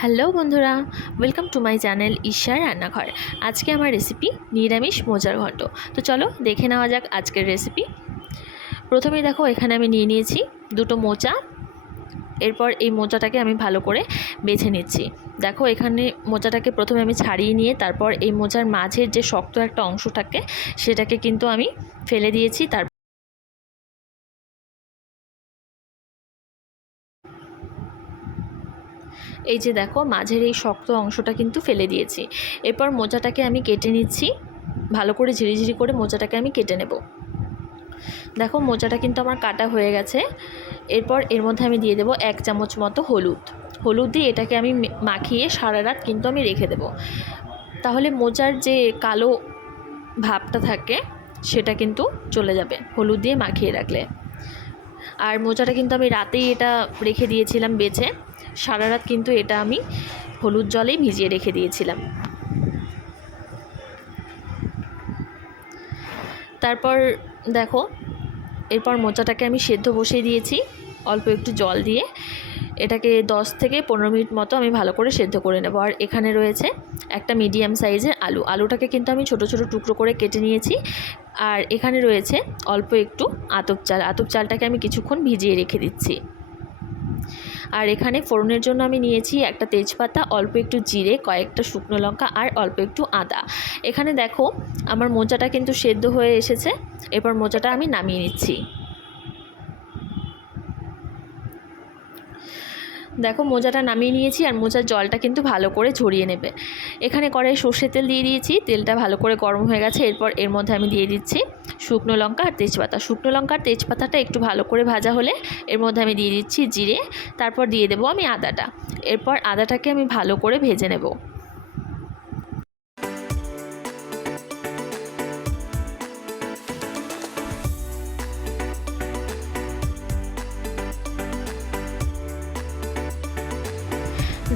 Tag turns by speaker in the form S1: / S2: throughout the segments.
S1: Hello বন্ধুরা, welcome to my channel ঈশার রান্নাঘর। আজকে আমার রেসিপি নিরামিষ মোজার ঘন্ট। তো চলো দেখে নেওয়া যাক আজকের রেসিপি। প্রথমেই দেখো, এখানে আমি নিয়ে নিয়েছি দুটো মোচা। এরপর এই মোচাটাকে আমি ভালো করে বেছে নিচ্ছি। দেখো, এখানে মোচাটাকে প্রথমে আমি ছাড়িয়ে নিয়ে, তারপর এই মোচার মাঝের যে শক্ত একটা অংশ থাকে সেটাকে কিন্তু আমি ফেলে দিয়েছি, তার এই যে দেখো, মাঝের এই শক্ত অংশটা কিন্তু ফেলে দিয়েছি। এরপর মোচাটাকে আমি কেটে নিচ্ছি। ভালো করে ঝিরিঝিরি করে মোচাটাকে আমি কেটে নেব। দেখো, মোচাটা কিন্তু আমার কাটা হয়ে গেছে। এরপর এর মধ্যে আমি দিয়ে দেবো এক চামচ মতো হলুদ। হলুদ দিয়ে এটাকে আমি মাখিয়ে সারা রাত কিন্তু আমি রেখে দেব। তাহলে মোচার যে কালো ভাবটা থাকে, সেটা কিন্তু চলে যাবে হলুদ দিয়ে মাখিয়ে রাখলে। আর মোচাটা কিন্তু আমি রাতেই এটা রেখে দিয়েছিলাম বেছে। সারা রাত কিন্তু এটা আমি হলুদ জলেই ভিজিয়ে রেখে দিয়েছিলাম। তারপর দেখো, এরপর মোচাটাকে আমি সেদ্ধ বসিয়ে দিয়েছি, অল্প একটু জল দিয়ে। এটাকে 10 থেকে পনেরো মিনিট মতো আমি ভালো করে সেদ্ধ করে নেব। আর এখানে রয়েছে একটা মিডিয়াম সাইজের আলু। আলুটাকে কিন্তু আমি ছোট ছোট টুকরো করে কেটে নিয়েছি। আর এখানে রয়েছে অল্প একটু আতপ চাল। আতপ চালটাকে আমি কিছুক্ষণ ভিজিয়ে রেখে দিচ্ছি। আর এখানে ফোড়নের জন্য আমি নিয়েছি একটা তেজপাতা, অল্প একটু জিরে, কয়েকটা শুকনো লঙ্কা আর অল্প একটু আদা। এখানে দেখো, আমার মোচাটা কিন্তু সেদ্ধ হয়ে এসেছে। এরপর মোচাটা আমি নামিয়ে নিচ্ছি। দেখো মোজাটা নামিয়ে নিয়েছি আর মোজার জলটা কিন্তু ভালো করে ঝরিয়ে নেবে। এখানে করে সর্ষে তেল দিয়ে দিয়েছি, তেলটা ভালো করে গরম হয়ে গেছে। এরপর এর মধ্যে আমি দিয়ে দিচ্ছি শুকনো লঙ্কা আর তেজপাতা। শুকনো লঙ্কা আর তেজপাতাটা একটু ভালো করে ভাজা হলে এর মধ্যে আমি দিয়ে দিচ্ছি জিরে, তারপর দিয়ে দেবো আমি আদাটা। এরপর আদাটাকে আমি ভালো করে ভেজে নেব।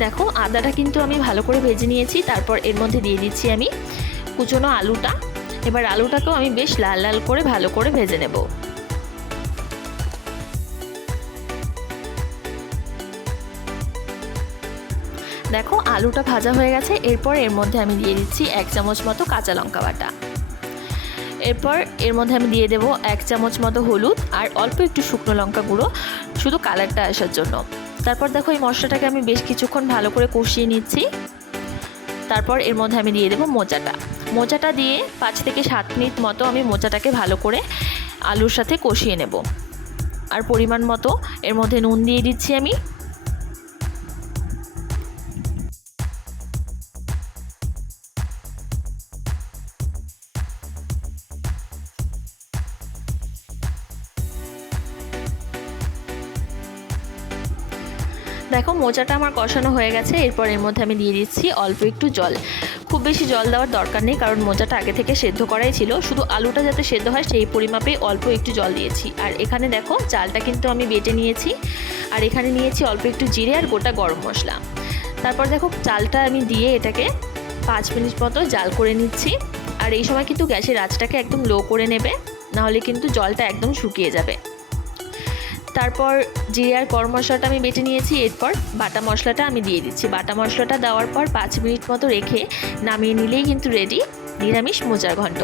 S1: দেখো, আদাটা কিন্তু আমি ভালো করে ভেজে নিয়েছি, তারপর এর মধ্যে দিয়ে দিচ্ছি আমি কুচনো আলুটা। এবার আলুটাকেও আমি বেশ লাল লাল করে ভালো করে ভেজে নেব। দেখো, আলুটা ভাজা হয়ে গেছে, এরপর এর মধ্যে আমি দিয়ে দিচ্ছি এক চামচ মতো কাঁচা লঙ্কা বাটা। এরপর এর মধ্যে আমি দিয়ে দেবো এক চামচ মতো হলুদ আর অল্প একটু শুকনো লঙ্কা গুঁড়ো, শুধু কালারটা আসার জন্য। তারপর দেখো এই মশলাটাকে আমি বেশ কিছুক্ষণ ভালো করে কষিয়ে নিচ্ছি। তারপর এর মধ্যে আমি দিয়ে দেবো মোচাটা। মোচাটা দিয়ে পাঁচ থেকে সাত মিনিট মতো আমি মোচাটাকে ভালো করে আলুর সাথে কষিয়ে নেব। আর পরিমাণ মতো এর মধ্যে নুন দিয়ে দিচ্ছি আমি। দেখো মোচাটা আমার কষানো হয়ে গেছে, এরপর এর মধ্যে আমি দিয়ে দিচ্ছি অল্প একটু জল। খুব বেশি জল দেওয়ার দরকার নেই, কারণ মোচাটা আগে থেকে সেদ্ধ করাই ছিল। শুধু আলুটা যাতে সেদ্ধ হয় সেই পরিমাপে অল্প একটু জল দিয়েছি। আর এখানে দেখো চালটা কিন্তু আমি বেটে নিয়েছি। আর এখানে নিয়েছি অল্প একটু জিরে আর গোটা গরম মশলা। তারপর দেখো চালটা আমি দিয়ে এটাকে পাঁচ মিনিট মতো জাল করে নিচ্ছি। আর এই সময় কিন্তু গ্যাসের আঁচটাকে একদম লো করে নেবে, নাহলে কিন্তু জলটা একদম শুকিয়ে যাবে। তারপর জিরে আর গরম মশলাটা আমি বেটে নিয়েছি, এরপর বাটা মশলাটা আমি দিয়ে দিচ্ছি। বাটা মশলাটা দেওয়ার পর পাঁচ মিনিট মতো রেখে নামিয়ে নিলেই কিন্তু রেডি নিরামিষ মোচার ঘন্ট।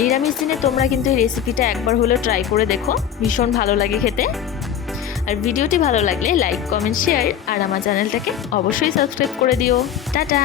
S1: নিরামিষ দিনে তোমরা কিন্তু এই রেসিপিটা একবার হলেও ট্রাই করে দেখো, ভীষণ ভালো লাগে খেতে। আর ভিডিওটি ভালো লাগলে লাইক কমেন্ট শেয়ার আর আমার চ্যানেলটাকে অবশ্যই সাবস্ক্রাইব করে দিও। টাটা!